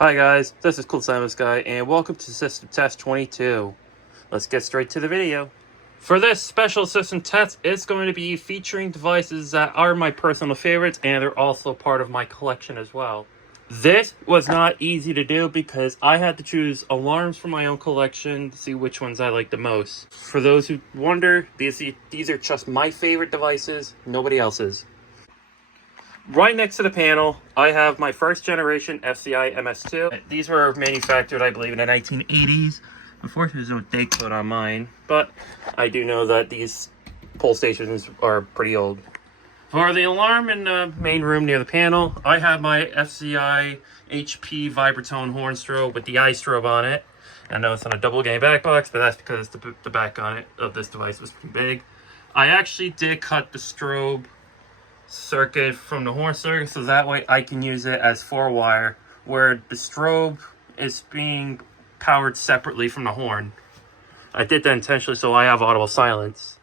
Hi guys, this is CoolSimasGuy and welcome to System Test 22. Let's get straight to the video. For this special system test, it's going to be featuring devices that are my personal favorites and they're also part of my collection as well. This was not easy to do because I had to choose alarms from my own collection to see which ones I like the most. For those who wonder, these are just my favorite devices, nobody else's. Right next to the panel, I have my first generation FCI MS-2. These were manufactured, I believe, in the 1980s. Unfortunately, there's no date code on mine, but I do know that these pull stations are pretty old. For the alarm in the main room near the panel, I have my FCI HP Vibrotone horn strobe with the eye strobe on it. I know it's on a double game back box, but that's because the back on it of this device was pretty big. I actually did cut the strobe circuit from the horn circuit so that way I can use it as 4-wire, where the strobe is being powered separately from the horn. I did that intentionally so I have audible silence.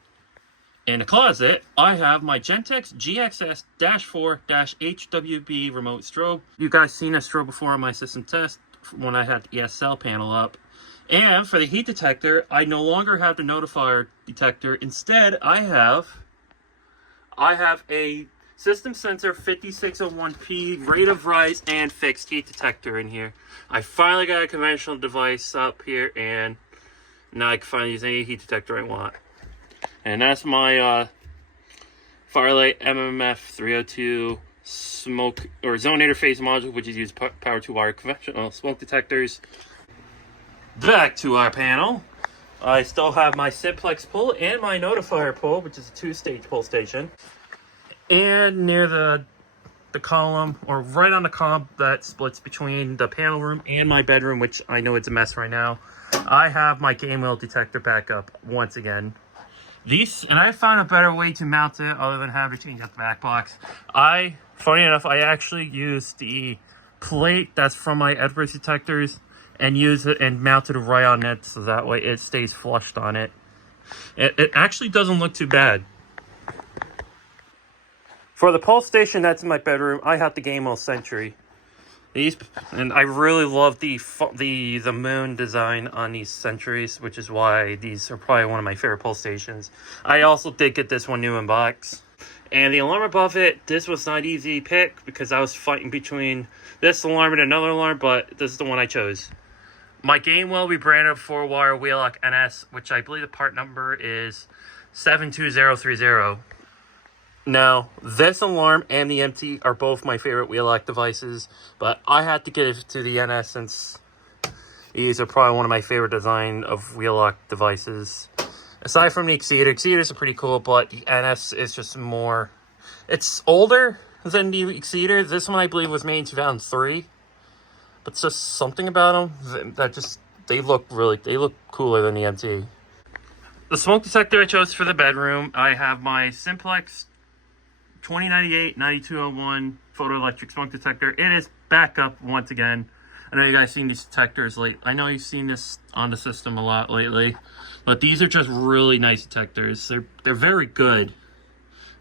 In the closet, I have my Gentex GXS-4-HWB remote strobe. You guys seen that strobe before on my system test when I had the ESL panel up. And for the heat detector, I no longer have the notifier detector. Instead, I have a System Sensor 5601P rate of rise and fixed heat detector in here. I finally got a conventional device up here and now I can finally use any heat detector I want. And that's my Fire-lite MS-9200UD smoke or zone interface module, which is used power to wire conventional smoke detectors. Back to our panel. I still have my Simplex pull and my notifier pull, which is a 2-stage pull station. And near the column, or right on the column that splits between the panel room and my bedroom, which I know it's a mess right now, I have my Gamewell detector back up once again. And I found a better way to mount it other than having to change out the back box. Funny enough, I actually used the plate that's from my Edwards detectors and use it and mount it right on it so that way it stays flushed on it. It actually doesn't look too bad. For the pulse station that's in my bedroom, I have the Gamewell Sentry. And I really love the moon design on these Sentries, which is why these are probably one of my favorite pulse stations. I also did get this one new in box. And the alarm above it, this was not easy to pick because I was fighting between this alarm and another alarm, but this is the one I chose. My Gamewell rebranded 4-wire Wheelock NS, which I believe the part number is 72030. Now, this alarm and the MT are both my favorite Wheelock devices, but I had to give it to the NS since these are probably one of my favorite design of Wheelock devices. Aside from the Exceeders are pretty cool, but the NS is just more... It's older than the Exceeder. This one, I believe, was made in 2003. But it's just something about them that just... They look cooler than the MT. The smoke detector I chose for the bedroom, I have my Simplex 2098-9201 photoelectric smoke detector. It is back up once again. I know you guys seen these detectors late. I know you've seen this on the system a lot lately, but these are just really nice detectors. They're very good.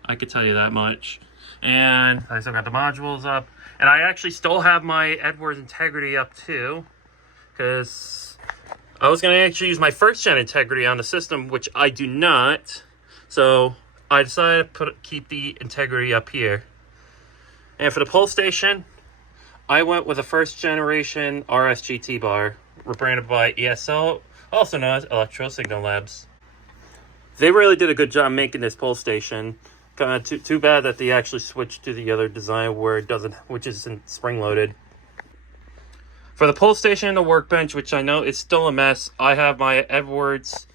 I could tell you that much. And I still got the modules up, and I actually still have my Edwards Integrity up too, because I was going to actually use my first gen Integrity on the system, which I do not. So I decided to keep the Integrity up here. And for the pulse station, I went with a first generation RSGT bar, rebranded by ESL, also known as Electro Signal Labs. They really did a good job making this pulse station. Kind of too bad that they actually switched to the other design where it doesn't, which isn't spring loaded. For the pulse station and the workbench, which I know is still a mess, I have my Edwards,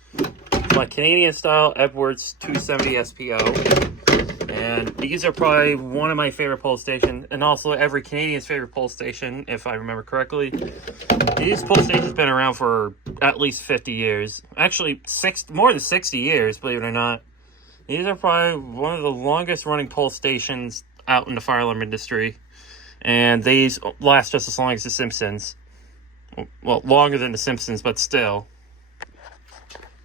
my Canadian style Edwards 270 SPO. And these are probably one of my favorite pulse stations, and also every Canadian's favorite pulse station, if I remember correctly. These pulse stations have been around for at least 50 years. Actually, more than 60 years, believe it or not. These are probably one of the longest running pulse stations out in the fire alarm industry. And these last just as long as The Simpsons. Well, longer than The Simpsons, but still.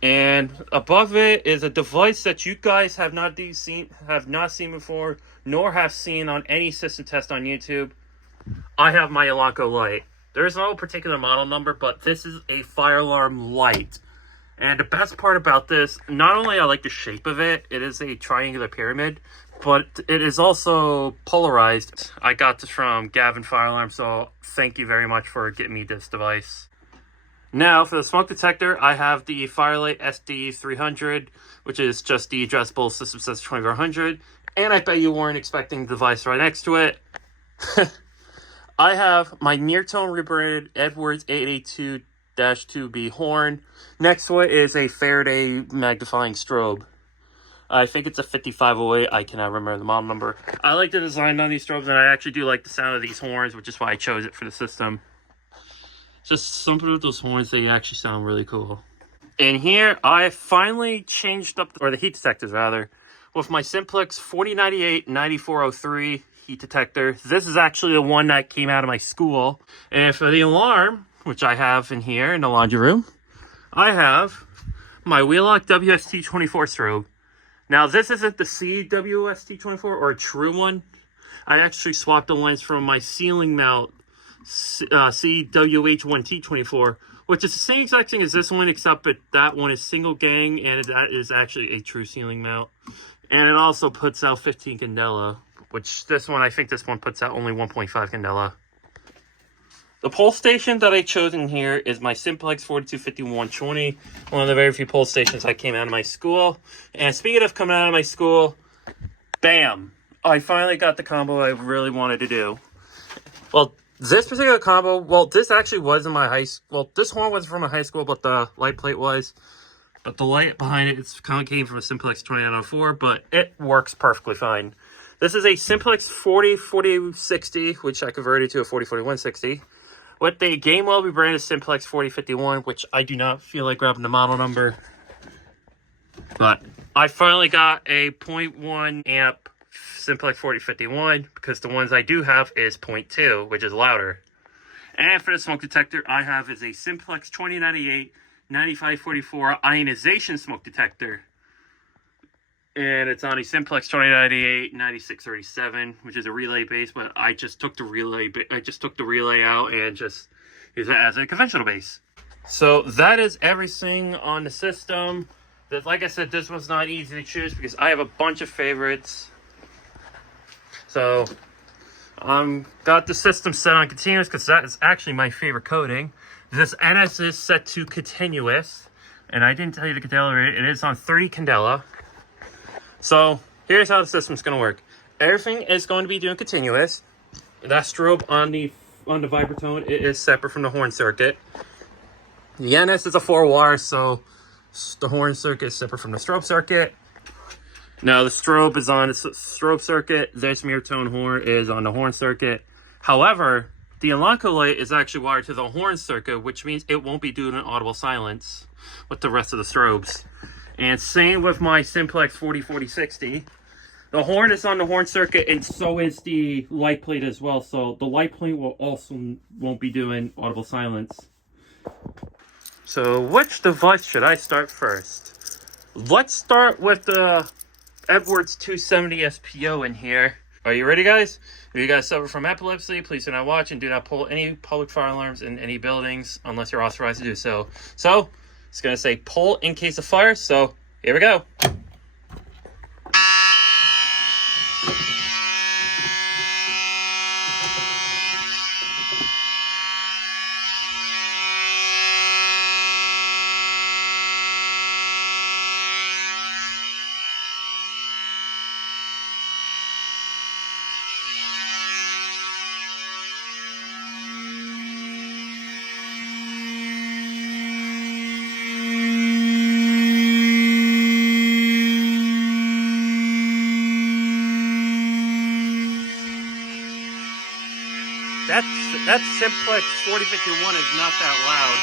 And above it is a device that you guys have not seen before, nor have seen on any system test on YouTube. I have my Ellenco Light. There is no particular model number, but this is a fire alarm light. And the best part about this, not only I like the shape of it, it is a triangular pyramid, but it is also polarized. I got this from Gavin Fire Alarm, so thank you very much for getting me this device. Now, for the smoke detector, I have the Fire-lite SD300, which is just the addressable system sensor 2400, and I bet you weren't expecting the device right next to it. I have my Mirtone rebranded Edwards 882-2B horn. Next to it is a Faraday magnifying strobe. I think it's a 5508. I cannot remember the model number. I like the design on these strobes, and I actually do like the sound of these horns, which is why I chose it for the system. Just something with those horns, they actually sound really cool. And here, I finally changed up, or the heat detectors rather, with my Simplex 4098-9403 heat detector. This is actually the one that came out of my school. And for the alarm, which I have in here in the laundry room, I have my Wheelock WST-24 strobe. Now, this isn't the WST-24 or a true one. I actually swapped the lens from my ceiling mount CWH1T24, which is the same exact thing as this one, except that one is single gang, and that is actually a true ceiling mount. And it also puts out 15 candela, which this one, I think this one puts out only 1.5 candela. The pole station that I chose in here is my Simplex 425120, one of the very few pole stations that came out of my school. And speaking of coming out of my school, bam! I finally got the combo I really wanted to do. Well, this particular combo, well, this actually was in my high school. Well, this horn wasn't from my high school, but the light plate was. But the light behind it, it's kind of came from a Simplex 2904, but it works perfectly fine. This is a Simplex 404060, which I converted to a 404160, with the Gamewell rebranded Simplex 4051, which I do not feel like grabbing the model number. But I finally got a 0.1 amp Simplex 4051, because the ones I do have is 0.2, which is louder. And for the smoke detector, I have is a Simplex 2098-9544 ionization smoke detector. And it's on a Simplex 2098-9637, which is a relay base, but I just took the relay out and just use it as a conventional base. So that is everything on the system. Like I said, this was not easy to choose because I have a bunch of favorites. So got the system set on continuous because that is actually my favorite coding. This NS is set to continuous, and I didn't tell you the candela rate. It is on 30 candela. So here's how the system's going to work. Everything is going to be doing continuous. That strobe on the vibratone, it is separate from the horn circuit. The NS is a 4-wire, so the horn circuit is separate from the strobe circuit. Now the strobe is on the strobe circuit. This Mirtone horn is on the horn circuit. However, the Ellenco Light is actually wired to the horn circuit, which means it won't be doing an audible silence with the rest of the strobes. And same with my Simplex 404060. The horn is on the horn circuit, and so is the light plate as well. So the light plate won't be doing audible silence. So which device should I start first? Let's start with the Edwards 270 SPO in here. Are you ready, guys? If you guys suffer from epilepsy, please do not watch and do not pull any public fire alarms in any buildings unless you're authorized to do so. So it's going to say pull in case of fire. So here we go. That Simplex 4051 is not that loud.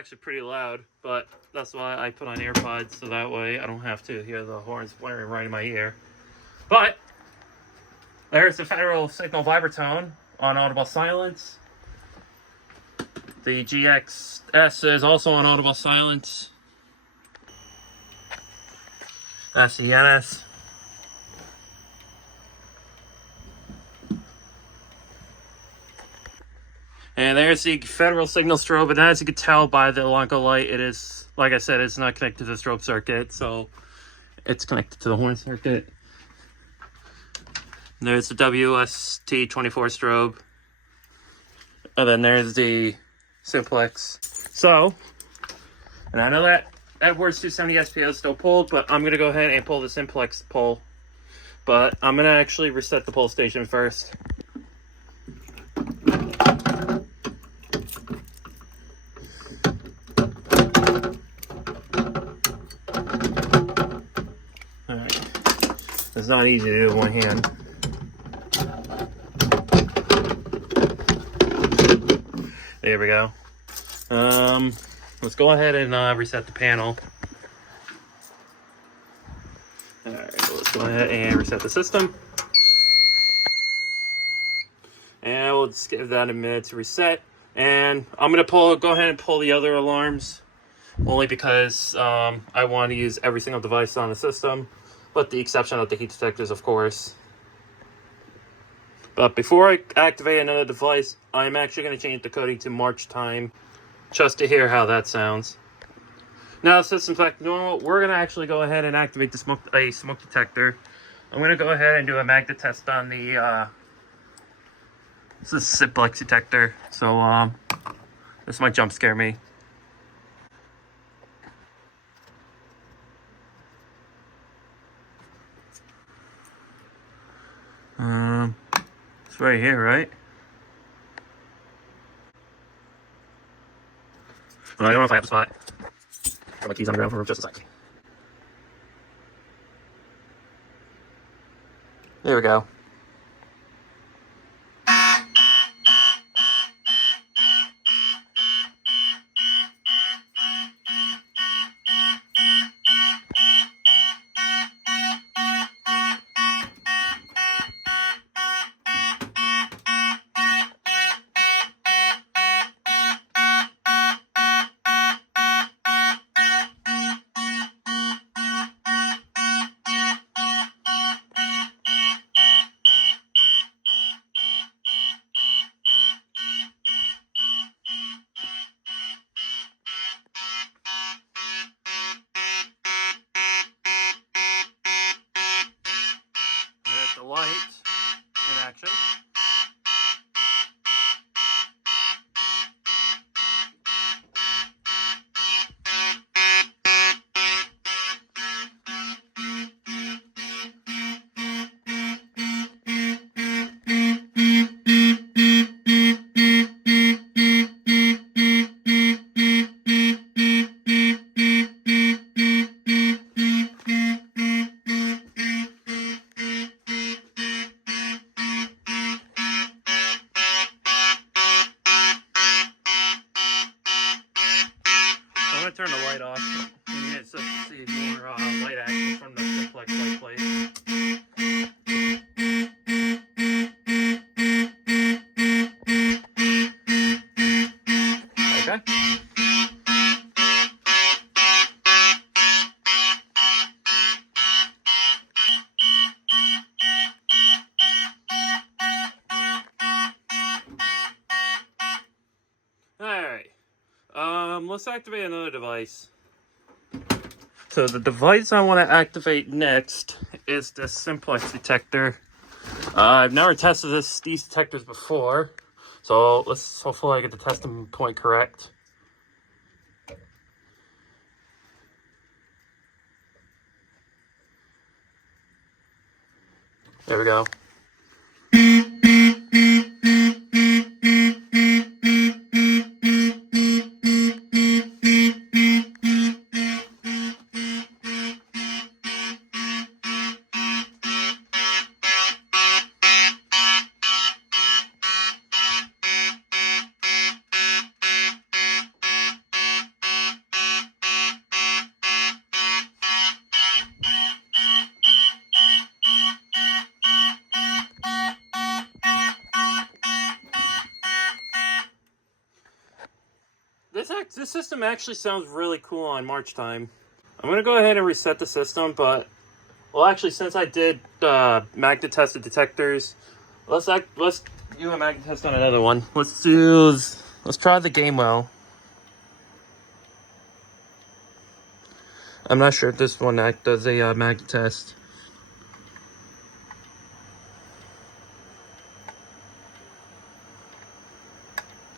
actually pretty loud, but that's why I put on AirPods, so that way I don't have to hear the horns blaring right in my ear. But there's the Federal Signal Vibertone on audible silence. The GXS is also on audible silence. That's the NS. And there's the Federal Signal Strobe, and as you can tell by the Ellenco Light, it is, like I said, it's not connected to the strobe circuit, so it's connected to the horn circuit. There's the WST-24 strobe, and then there's the Simplex. So, and I know that WRS 270 SPO is still pulled, but I'm going to go ahead and pull the Simplex pull. But I'm going to actually reset the pull station first. It's not easy to do with one hand. There we go. Let's go ahead and reset the panel. Alright, let's go ahead and reset the system. And we'll just give that a minute to reset. And I'm going to go ahead and pull the other alarms. Only because I want to use every single device on the system. With the exception of the heat detectors, of course. But before I activate another device, I'm actually going to change the coding to March time, just to hear how that sounds. Now, system's back to normal. We're going to actually go ahead and activate a smoke detector. I'm going to go ahead and do a magnet test on the this is a Simplex detector. So this might jump scare me. It's right here, right? Well, I don't know if I have a spot. Put my keys on the ground for just a sec. There we go. There's the light in action. I'm going to turn the light off. You get to see more light action from the Simplex light plate. Okay. Alright. Let's activate another device. So the device I want to activate next is the Simplex detector. I've never tested these detectors before, so hopefully I get the testing point correct. There we go. So this system actually sounds really cool on March time. I'm gonna go ahead and reset the system, but well, actually, since I did magnet test the detectors, let's do a magnet test on another one. Let's try the Gamewell. I'm not sure if this one does a magnet test.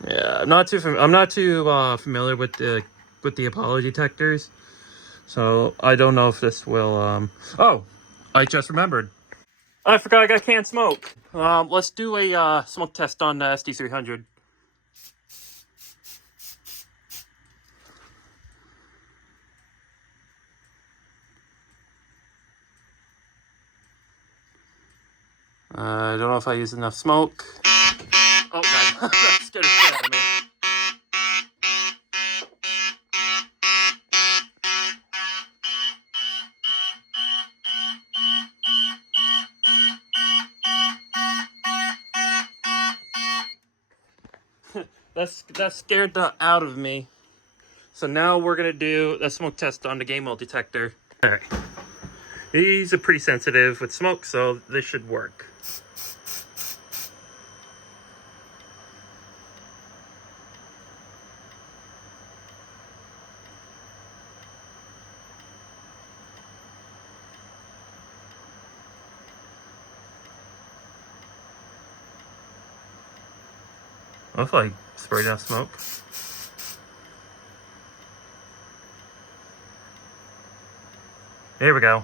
Yeah, I'm not too familiar with the Apollo detectors, so I don't know if this will. Oh, I just remembered. I forgot I got canned smoke. Let's do a smoke test on the SD300. I don't know if I used enough smoke. Oh god, that scared the shit out of me. That scared the out of me. So now we're gonna do a smoke test on the Gamewell detector. Alright. These are pretty sensitive with smoke, so this should work. What if I spray down smoke? There we go.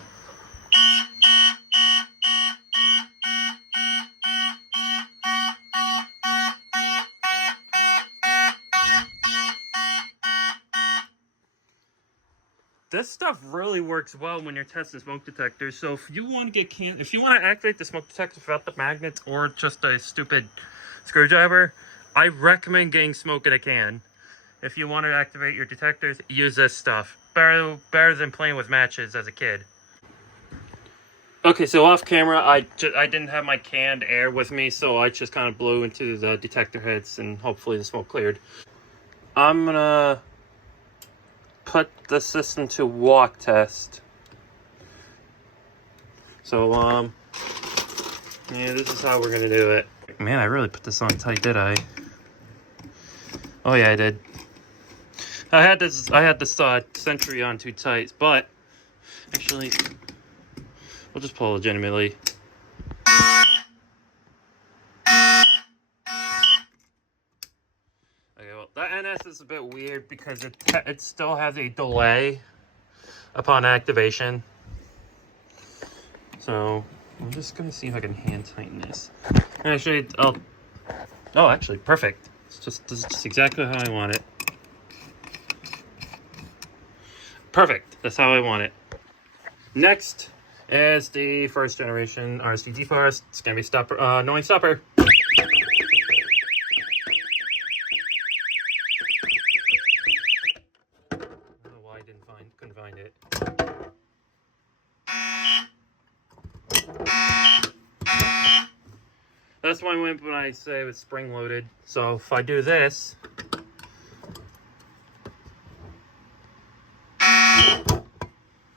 This stuff really works well when you're testing smoke detectors. So if you want to if you want to activate the smoke detector without the magnets or just a stupid screwdriver, I recommend getting smoke in a can. If you want to activate your detectors, use this stuff. Better than playing with matches as a kid. Okay, so off camera, I didn't have my canned air with me, so I just kind of blew into the detector heads and hopefully the smoke cleared. I'm gonna put the system to walk test. So, yeah, this is how we're gonna do it. Man, I really put this on tight, did I? Oh yeah, I did. I had this Sentry on too tight, but actually, we'll just pull legitimately. Okay, well, that NS is a bit weird because it still has a delay upon activation. So I'm just gonna see if I can hand tighten this. Actually, oh, actually, perfect. This is just exactly how I want it. Perfect. That's how I want it. Next is the first generation RSD Forest. It's gonna be stopper, noise stopper. I don't know why I couldn't find it. That's why I went when I say it's spring loaded. So if I do this,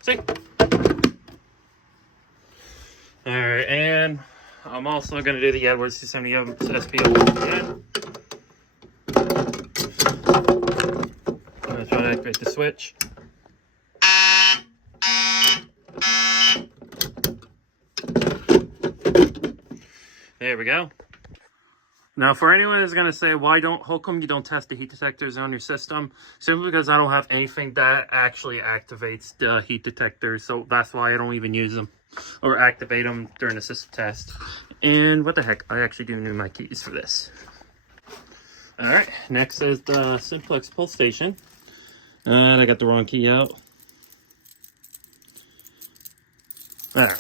see? Alright, and I'm also going to do the Edwards 270 SPO again. I'm going to try to activate the switch. There we go. Now, for anyone who's going to say, how come you don't test the heat detectors on your system? Simply because I don't have anything that actually activates the heat detectors, so that's why I don't even use them or activate them during the system test. And what the heck, I actually do need my keys for this. Alright, next is the Simplex pull station. And I got the wrong key out. There.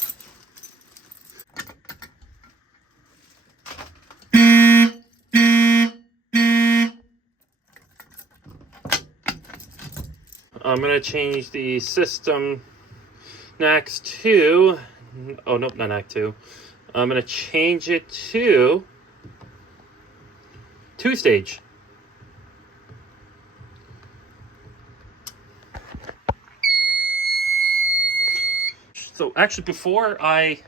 I'm going to change the system next to, oh nope, not Act 2. I'm going to change it to 2-stage. So actually, before I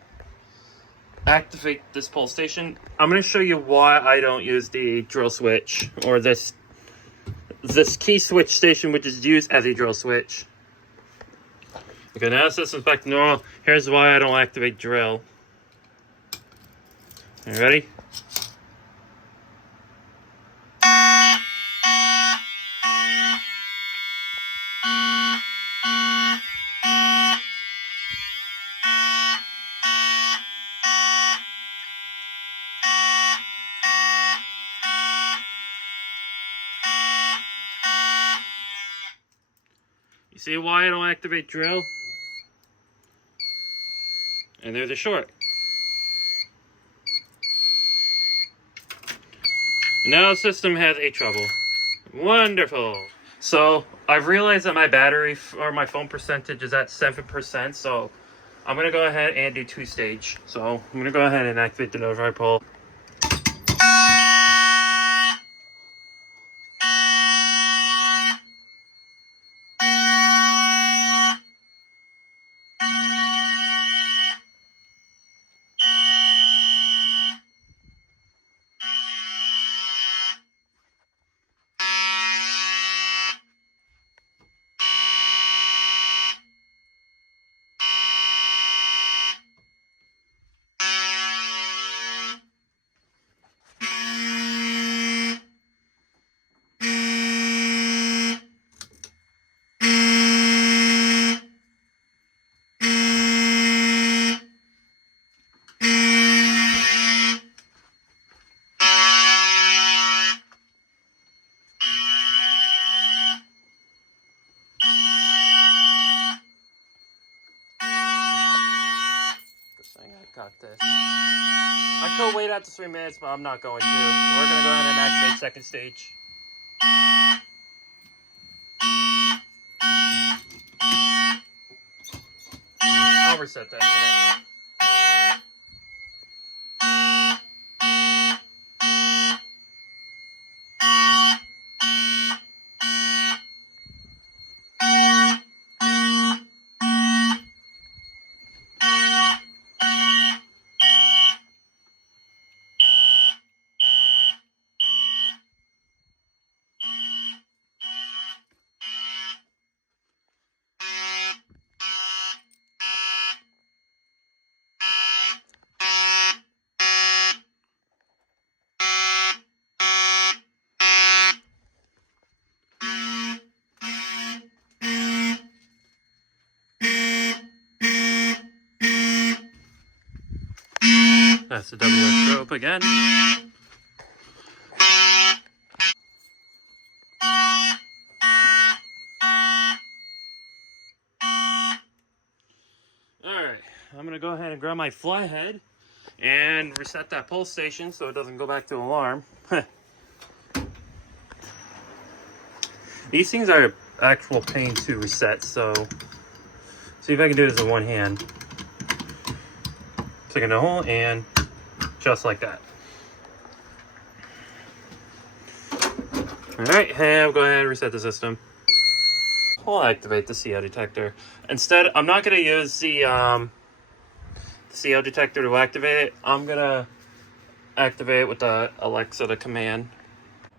activate this pull station, I'm going to show you why I don't use the drill switch, or this key switch station, which is used as a drill switch. Okay, now the system's back to normal. Here's why I don't activate drill. You ready? You see why I don't activate drill? And there's a short. And now the system has a trouble. Wonderful. So I've realized that my battery or my phone percentage is at 7%. So I'm going to go ahead and do 2-stage. So I'm going to go ahead and activate the notify pull. Got this. I could wait out to 3 minutes, but I'm not going to. We're going to go ahead and activate second stage. I'll reset that in a minute. That's the WS strobe again. Alright, I'm going to go ahead and grab my fly head and reset that pull station so it doesn't go back to alarm. These things are actual pain to reset, so see if I can do this in one hand. Take in the hole and just like that. Alright, and go ahead and reset the system. I'll activate the CO detector. Instead, I'm not going to use the CO detector to activate it. I'm going to activate it with the Alexa, the command.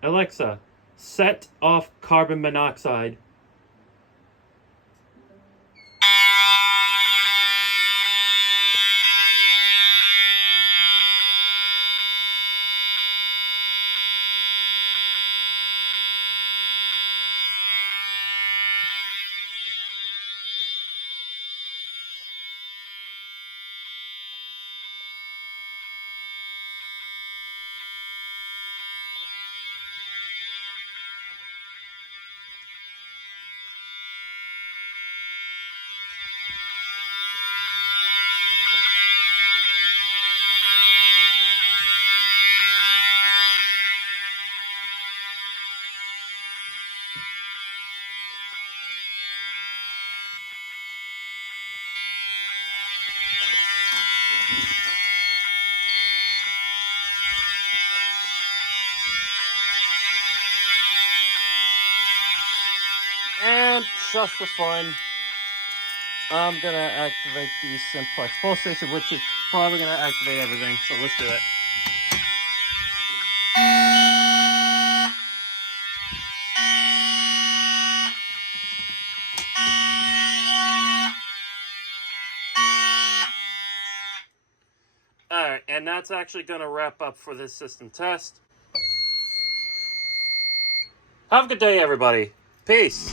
Alexa, set off carbon monoxide. And just for fun, I'm gonna activate the Simplex pulse station, which is probably gonna activate everything. So let's do it. Alright, and that's actually gonna wrap up for this system test. Have a good day, everybody. Peace.